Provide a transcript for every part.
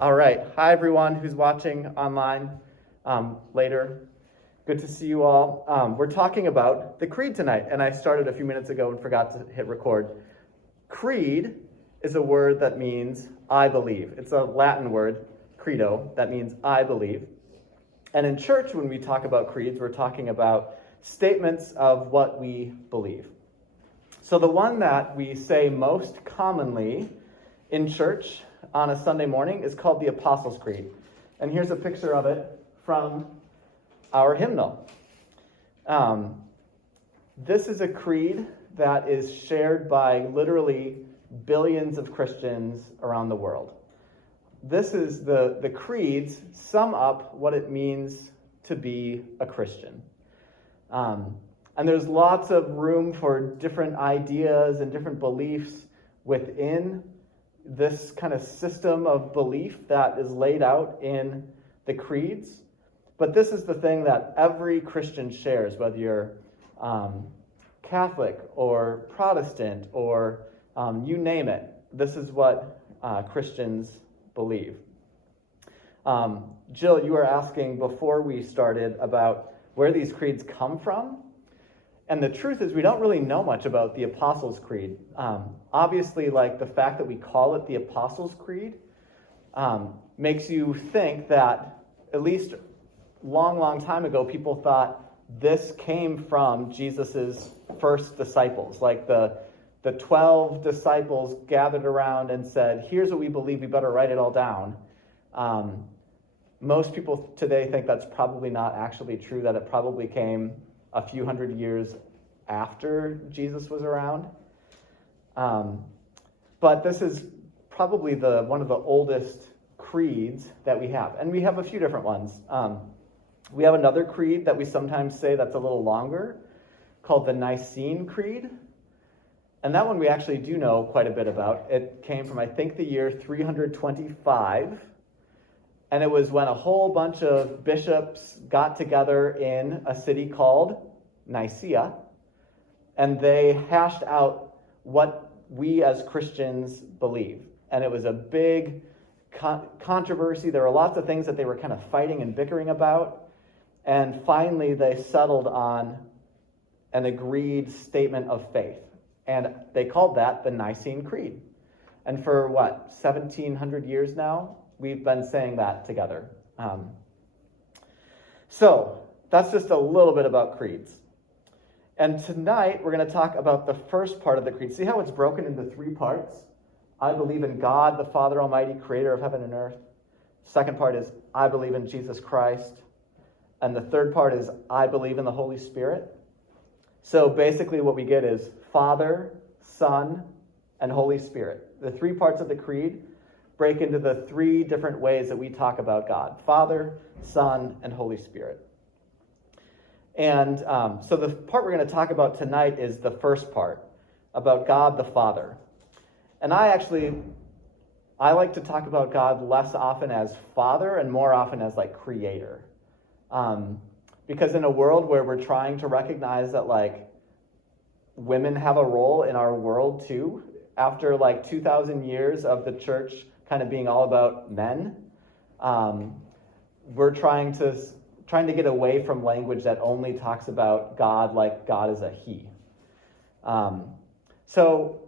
All right. Hi, everyone who's watching online later. Good to see you all. We're talking about the Creed tonight, and I started a few minutes ago and forgot to hit record. Creed is a word that means I believe. It's a Latin word, credo, that means I believe. And in church, when we talk about creeds, we're talking about statements of what we believe. So the one that we say most commonly in church on a Sunday morning is called the Apostles' Creed. And here's a picture of it from our hymnal. This is a creed that is shared by literally billions of Christians around the world. This is the creeds sum up what it means to be a Christian. And there's lots of room for different ideas and different beliefs within this kind of system of belief that is laid out in the creeds. But this is the thing that every Christian shares, whether you're Catholic or Protestant or you name it. This is what Christians believe. Jill, you were asking before we started about where these creeds come from. And the truth is we don't really know much about the Apostles' Creed. Obviously, like the fact that we call it the Apostles' Creed makes you think that at least long time ago, people thought this came from Jesus's first disciples. Like the 12 disciples gathered around and said, here's what we believe, we better write it all down. Most people today think that's probably not actually true, that it probably came a few hundred years after Jesus was around. But this is probably one of the oldest creeds that we have. And we have a few different ones. We have another creed that we sometimes say that's a little longer, called the Nicene Creed. And that one we actually do know quite a bit about. It came from, I think, the year 325. And it was when a whole bunch of bishops got together in a city called Nicaea, and they hashed out what we as Christians believe. And it was a big controversy. There were lots of things that they were kind of fighting and bickering about. And finally, they settled on an agreed statement of faith. And they called that the Nicene Creed. And for 1,700 years now, we've been saying that together. So that's just a little bit about creeds. And tonight, we're going to talk about the first part of the creed. See how it's broken into three parts? I believe in God, the Father Almighty, creator of heaven and earth. Second part is, I believe in Jesus Christ. And the third part is, I believe in the Holy Spirit. So basically what we get is Father, Son, and Holy Spirit. The three parts of the creed break into the three different ways that we talk about God: Father, Son, and Holy Spirit. And so the part we're going to talk about tonight is the first part, about God the Father. And I like to talk about God less often as Father and more often as like Creator. Because in a world where we're trying to recognize that like women have a role in our world too, after like 2,000 years of the church kind of being all about men, we're trying to get away from language that only talks about God like God is a he. So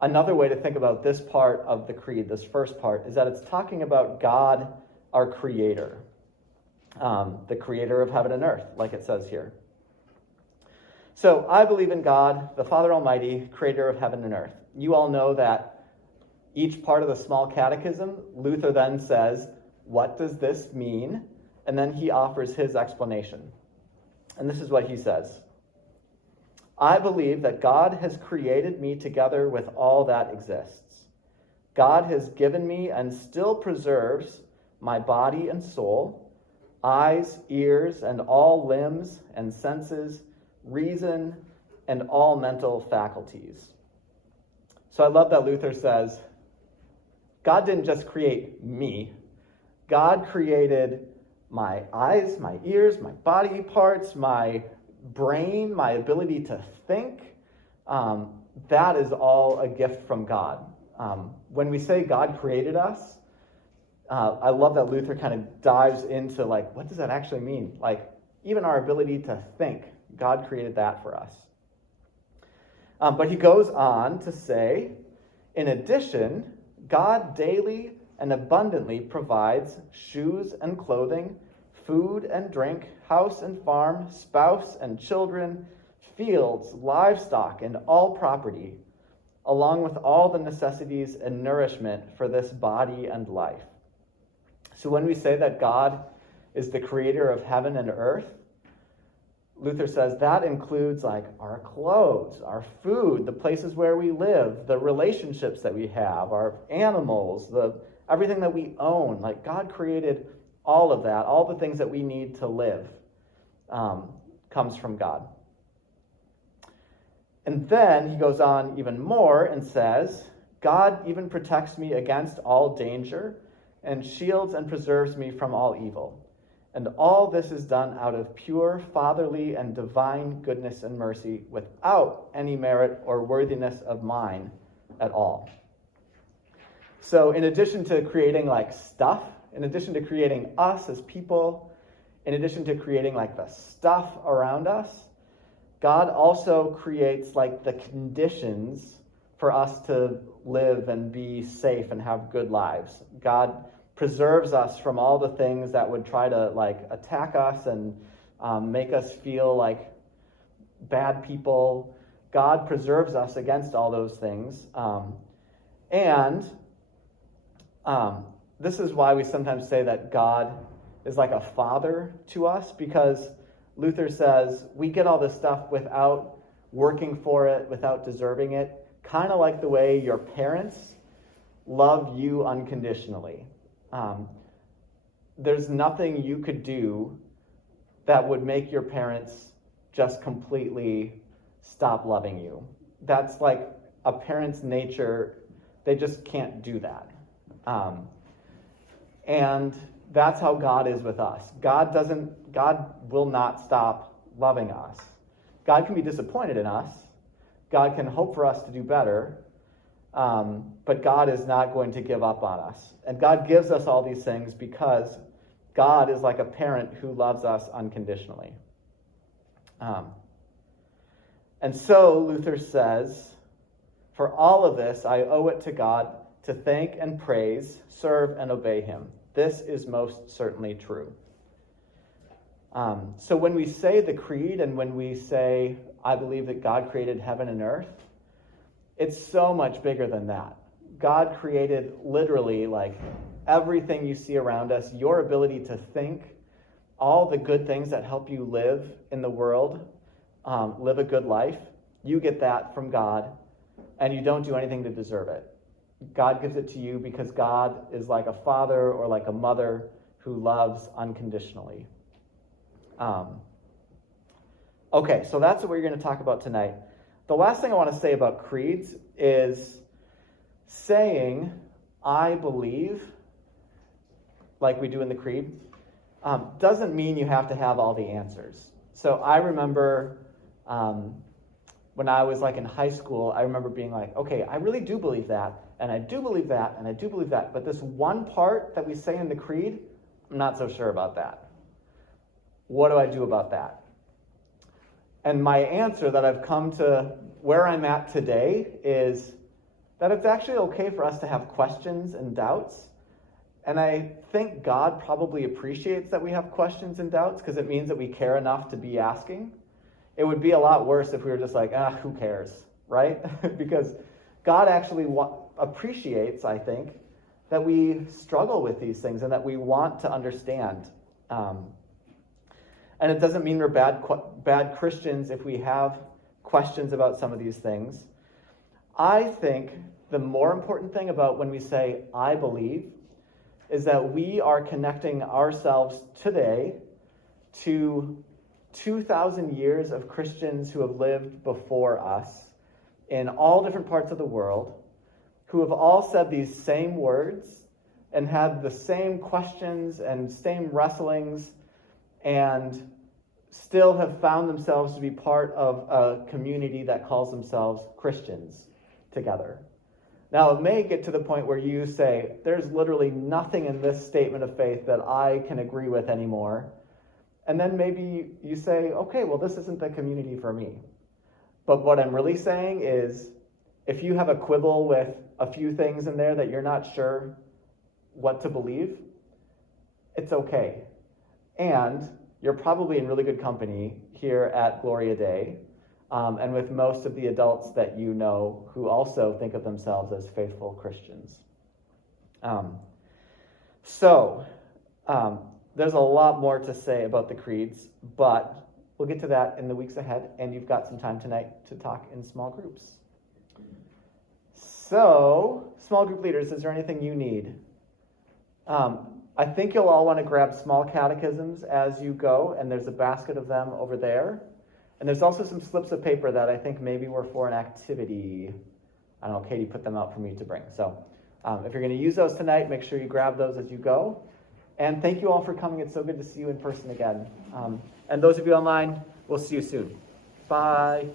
another way to think about this part of the creed, this first part, is that it's talking about God, our creator, the creator of heaven and earth, like it says here. So I believe in God, the Father Almighty, creator of heaven and earth. You all know that each part of the small catechism, Luther then says, what does this mean? And then he offers his explanation. And this is what he says. I believe that God has created me together with all that exists. God has given me and still preserves my body and soul, eyes, ears, and all limbs and senses, reason, and all mental faculties. So I love that Luther says, God didn't just create me. God created my eyes, my ears, my body parts, my brain, my ability to think. That is all a gift from God. When we say God created us, I love that Luther kind of dives into, like, what does that actually mean? Like, even our ability to think, God created that for us. But he goes on to say, in addition, God daily and abundantly provides shoes and clothing, food and drink, house and farm, spouse and children, fields, livestock, and all property, along with all the necessities and nourishment for this body and life. So when we say that God is the creator of heaven and earth, Luther says that includes like our clothes, our food, the places where we live, the relationships that we have, our animals, everything that we own. Like God created all of that, all the things that we need to live comes from God. And then he goes on even more and says, God even protects me against all danger and shields and preserves me from all evil. And all this is done out of pure fatherly and divine goodness and mercy without any merit or worthiness of mine at all. So in addition to creating like stuff, in addition to creating us as people, in addition to creating like the stuff around us, God also creates like the conditions for us to live and be safe and have good lives. God preserves us from all the things that would try to like attack us and make us feel like bad people. God preserves us against all those things. And this is why we sometimes say that God is like a father to us, because Luther says we get all this stuff without working for it, without deserving it, kind of like the way your parents love you unconditionally. There's nothing you could do that would make your parents just completely stop loving you. That's like a parent's nature. They just can't do that. And that's how God is with us. God will not stop loving us. God can be disappointed in us. God can hope for us to do better. But God is not going to give up on us. And God gives us all these things because God is like a parent who loves us unconditionally. And so Luther says, for all of this, I owe it to God to thank and praise, serve and obey him. This is most certainly true. So when we say the creed and when we say, I believe that God created heaven and earth, it's so much bigger than that. God created literally like everything you see around us, your ability to think, all the good things that help you live in the world, live a good life. You get that from God, and you don't do anything to deserve it. God gives it to you because God is like a father or like a mother who loves unconditionally. Okay, so that's what we're going to talk about tonight. The last thing I want to say about creeds is saying, I believe, like we do in the creed, doesn't mean you have to have all the answers. So I remember when I was like in high school, I remember being like, okay, I really do believe that, and I do believe that, and I do believe that, but this one part that we say in the creed, I'm not so sure about that. What do I do about that? And my answer that I've come to where I'm at today is that it's actually okay for us to have questions and doubts. And I think God probably appreciates that we have questions and doubts because it means that we care enough to be asking. It would be a lot worse if we were just like, who cares, right? Because God actually appreciates, I think, that we struggle with these things and that we want to understand. And it doesn't mean we're bad Christians if we have questions about some of these things. I think the more important thing about when we say, I believe, is that we are connecting ourselves today to 2,000 years of Christians who have lived before us in all different parts of the world, who have all said these same words and had the same questions and same wrestlings and still have found themselves to be part of a community that calls themselves Christians together. Now, it may get to the point where you say, there's literally nothing in this statement of faith that I can agree with anymore. And then maybe you say, okay, well, this isn't the community for me. But what I'm really saying is, if you have a quibble with a few things in there that you're not sure what to believe, it's okay. And you're probably in really good company here at Gloria Day, and with most of the adults that you know who also think of themselves as faithful Christians. There's a lot more to say about the creeds, but we'll get to that in the weeks ahead, and you've got some time tonight to talk in small groups. So, small group leaders, is there anything you need? I think you'll all want to grab small catechisms as you go, and there's a basket of them over there. And there's also some slips of paper that I think maybe were for an activity. I don't know, Katie put them out for me to bring. So if you're going to use those tonight, make sure you grab those as you go. And thank you all for coming. It's so good to see you in person again. And those of you online, we'll see you soon. Bye.